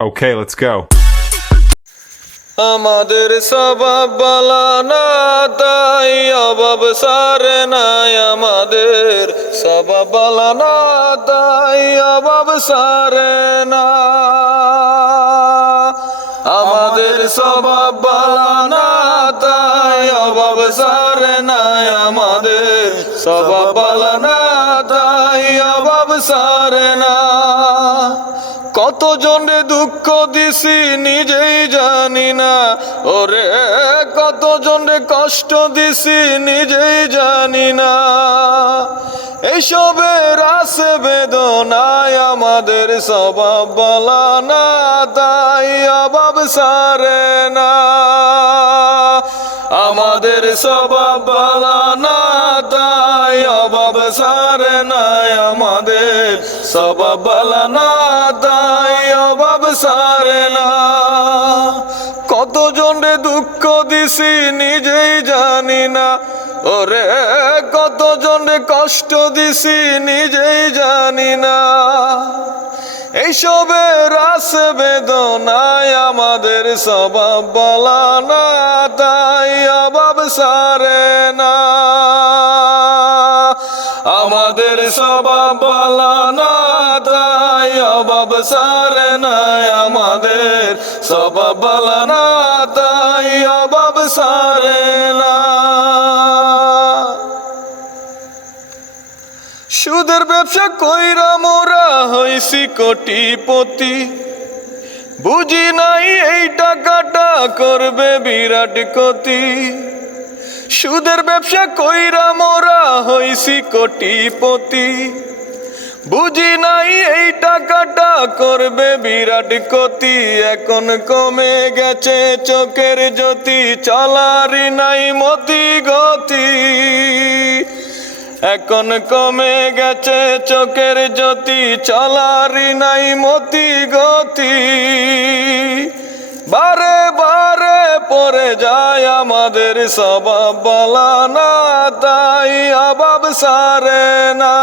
Okay, let's go. আমাদের স্বভাব বলা না তাই অভাব সারে নাই আমাদের স্বভাব বলা না তাই অভাব সারে না আমাদের স্বভাব বলা না তাই অভাব সারে নাই আমাদের স্বভাব বলা না তাই অভাব সারে না কত জনে দুঃখ দিছি নিজেই জানি না ওরে কত জনে কষ্ট দিছি নিজেই জানি না এইসবের আছে বেদনায় আমাদের স্বভাব বলা না তাই অভাব সারে না আমাদের স্বভাব বলা না তাই অভাব সারে না আমাদের স্বভাব বলা না তাই অভাব সারে না কত জনে দুঃখ দিছি নিজেই জানি না ওরে কত জনে কষ্ট দিছি নিজেই জানি না এইসবের আছে বেদনায় আমাদের স্বভাব বলা না তাই অভাব সারে না আমাদের স্বভাব বলা না তাই অভাব সারে না আমাদের স্বভাব বলা না তাই অভাব সারে না সুদের ব্যবসা কইরা মোরা হইছি কোটিপতি বুঝি নাই এই টাকাটা করবে বিরাট ক্ষতি সুদের ব্যবসা কইরা মোরা হইছি কোটিপতি বুঝি নাই এই টাকাটা করবে বিরাট ক্ষতি এখন কমে গেছে চোখের জ্যোতি চলারই নাই মতি গতি এখন কমে গেছে চোখের জ্যোতি চলারই নাই মতি গতি বারে বারে পড়ে যায় আমাদের স্বভাব বলা না তাই অভাব সারে না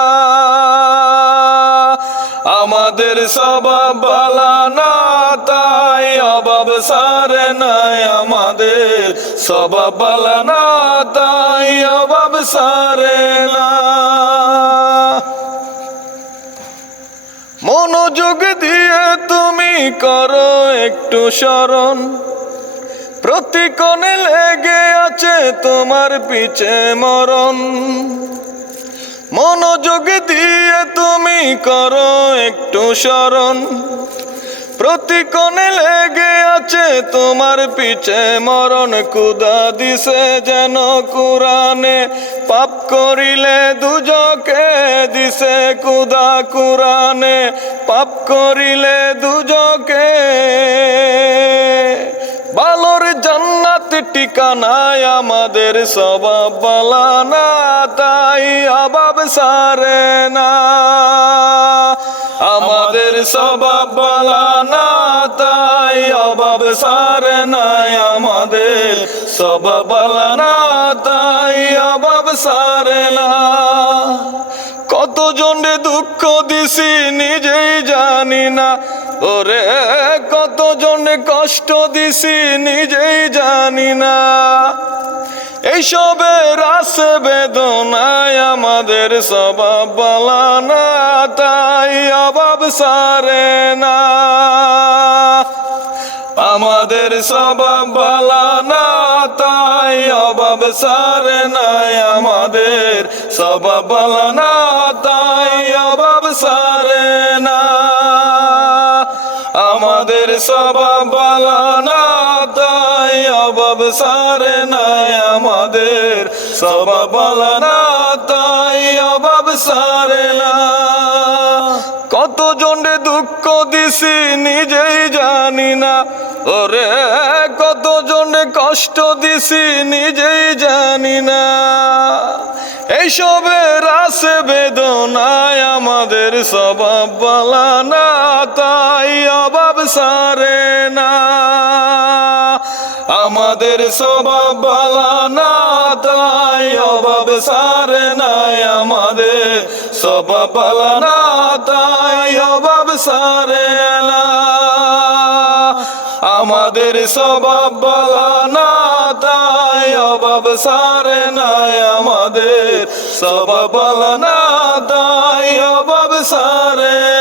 আমাদের স্বভাব বলা না তাই অভাব সারে না আমাদের স্বভাব বলা না তাই অভাব সারে না মনোযোগ দিয়ে তুমি করো একটু স্মরণ প্রতিকোণে লেগে আছে তোমার পিছে মরণ মনোযোগ দিয়ে তুমি করো একটু স্মরণ প্রতিকোণে লেগে আছে তোমার পিছে মরণ কুদা দিছে যেন কুরানে পাপ করিলে দুজকে দিছে কুদা কুরানে পাপ করিলে দুজকে বালর জান্নাত ঠিকানায় আমাদের স্বভাব বলা না তাই অভাব সারে না আমাদের স্বভাব বলা না তাই অভাব সারে না আমাদের স্বভাব বলা না তাই অভাব সারে না কত জনে দুঃখ দিছি নিজেই জানি না ওরে কত জনে কষ্ট দিছি নিজেই জানি না এইসবের আছে বেদনায় আমাদের স্বভাব বলা না তাই অভাব সারে না আমাদের স্বভাব বলা না তাই অভাব সারে না আমাদের স্বভাব বলা না তাই অভাব সারে না আমাদের স্বভাব বলা না তাই অভাব সারে না আমাদের স্বভাব বলা না তাই অভাব সারে না কত জনে দুঃখ দিছি নিজেই জানি না ওরে কত জনে কষ্ট দিছি নিজেই জানি না এইসবের আছে বেদনায় আমাদের স্বভাব বলা না তাই অভাব সারে না আমাদের স্বভাব বলা না তাই অভাব সারে না আমাদের স্বভাব বলা না তাই অভাব সারে না আমাদের স্বভাব বলা না তাই অভাব সারে নাই আমাদের স্বভাব বলা না তাই অভাব সারে